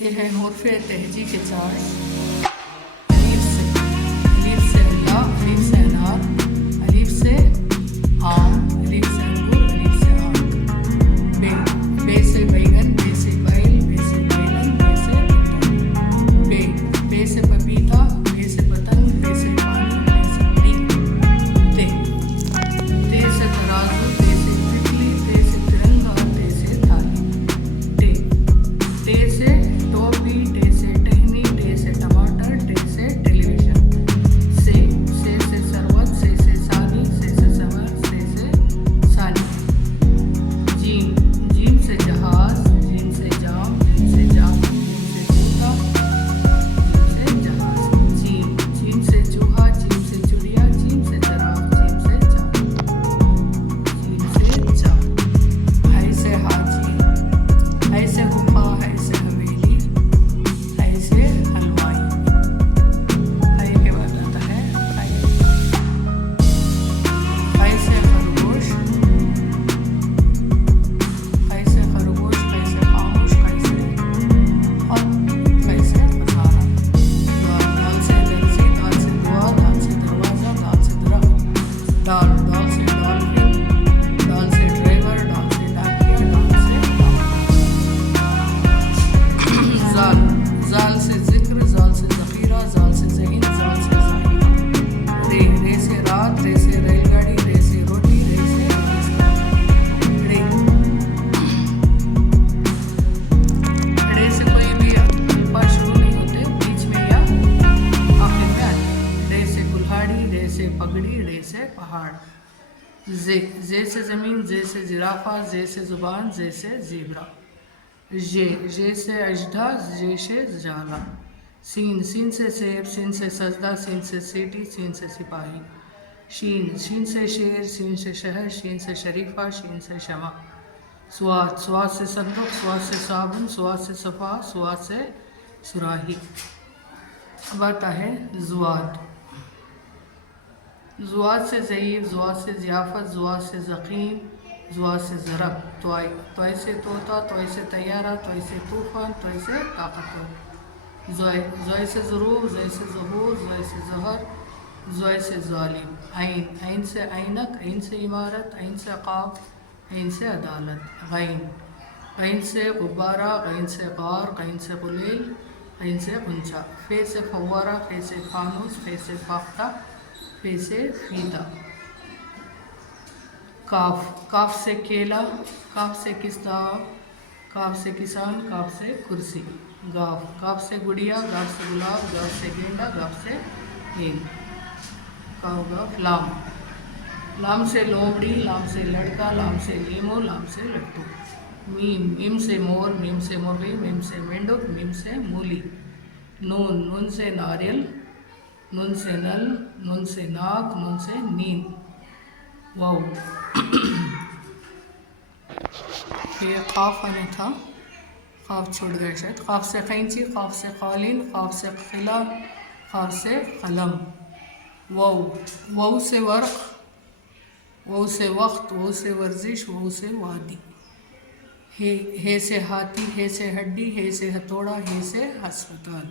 یہ ہے حرف تہجی کے چار الف سے اللہ، الف سے انار، الف سے آم، الف سے انگور، الف سے آم، بے سے بیگن، بے سے بیل، بے سے بیلن، بے سے پتنگ، بے سے پپیتا، بے سے پتنگ، بے سے پانی، بے سے پری، تے سے ترازو، تے سے تتلی، تے سے ترنگا، تے سے تھالی، تے سے ٹوپی، ٹے سے ٹہنی، ٹے سے ٹماٹر، ٹے سے ٹیلی ویژن، سے سروت، سے ثانی، سے سمر، سے ثانیہ، جیم سے جہاز، جیم سے جام، جیم سے جام، جیم سے جوتا، جیم سے جہاز، جیم سے چوہا، جیم سے چڑیا، جیم سے جراف، جیم سے چاپ، جیم سے چاپ، ہائی سے حاجی، ہائی سے حفا، ہائی سے حویلی، ہائی سے حلوائی، ہائی کے بعد آتا ہے ہائی سے خرگوش، ہائی سے خرگوش، ہائی سے خاموش، ہائی سے خط، ہائی سے خسارہ، دال سے درزی، دال سے دعا، دال سے دروازہ، دال سے درخت، دال سے ڈالفن، دال سے ڈرائیور، دال سے ڈاکیا، دال سے زال سے ذکر، زال سے ذخیرہ، زال سے ذہن، زال سے ذائقہ، رے سے رات، رے سے ریل گاڑی، رے سے روٹی، رے سے رے سے کوئی بھی الفاظ شروع نہیں ہوتے، بیچ میں یا آخر میں آتے، رے سے کلہاڑی، رے سے پگڑی، رے سے پہاڑ، زے سے زمین، زے سے زرافہ، زے سے زبان، زے سے زیبرا، ژے سے اژدھا، ژے سے ژالہ، سین سے سیب، سین سے سجدہ، سین سے سیٹی، سین سے سپاہی، شین سے شیر، شین سے شہر، شین سے شریفہ، شین سے شمع، سواد سے صندوق، سواد سے صابن، سواد سے صفا، سواد سے صراحی۔ اب آتا ہے زواد سے ضعیف، زواد سے ضیافت، زواد سے ضخیم، زواد سے ضرب، طوع سے طوطا، طوع سے طیارہ، طوع سے طوفان، طوع سے طاقتور، زوئے سے ضروب، زوئے سے ظہور، زوئے سے ظہر، زوئے سے ظالم، عین سے عینک، عین سے عمارت، عین سے عقاب، عین سے عدالت، غین سے غبارہ، غین سے غار، غین سے غلیل، غین سے غنچہ، فے سے فوارہ، فے سے فانوس، فے سے فاختہ، فے سے فیتا، کاف سے کیلا، کاف سے کتاب، کاف سے کسان، کاف سے کرسی، کاف سے گڑیا، گاف سے گلاب، گاف سے گینڈا، گاف سے ہین، گاف لام سے لومڑی، لام سے لڑکا، لام سے لیمو، لام سے لٹو، میم سے مور، میم سے مرغی، میم سے مینڈک، میم سے مولی، نون سے ناریل، نون سے نل، نون سے ناک، نون سے نیند، واو یہ قاف آنا تھا، قاف چھوڑ گیا شاید، قاف سے قینچی، قاف سے قالین، قاف سے قلع، قاف سے قلم، واو سے ورق، واو سے وقت، واو سے ورزش، واو سے وادی، ہے سے ہاتھی، ہے سے ہڈی، ہے سے ہتھوڑا، ہے سے ہسپتال،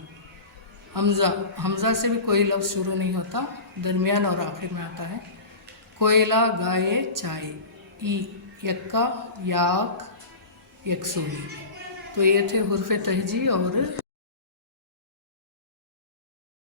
حمزہ سے بھی کوئی لفظ شروع نہیں ہوتا، درمیان اور آخر میں آتا ہے، کوئلہ، گائے، چائے، یکا، یاک، یکسوئی۔ تو یہ تھے حروف تہجی اور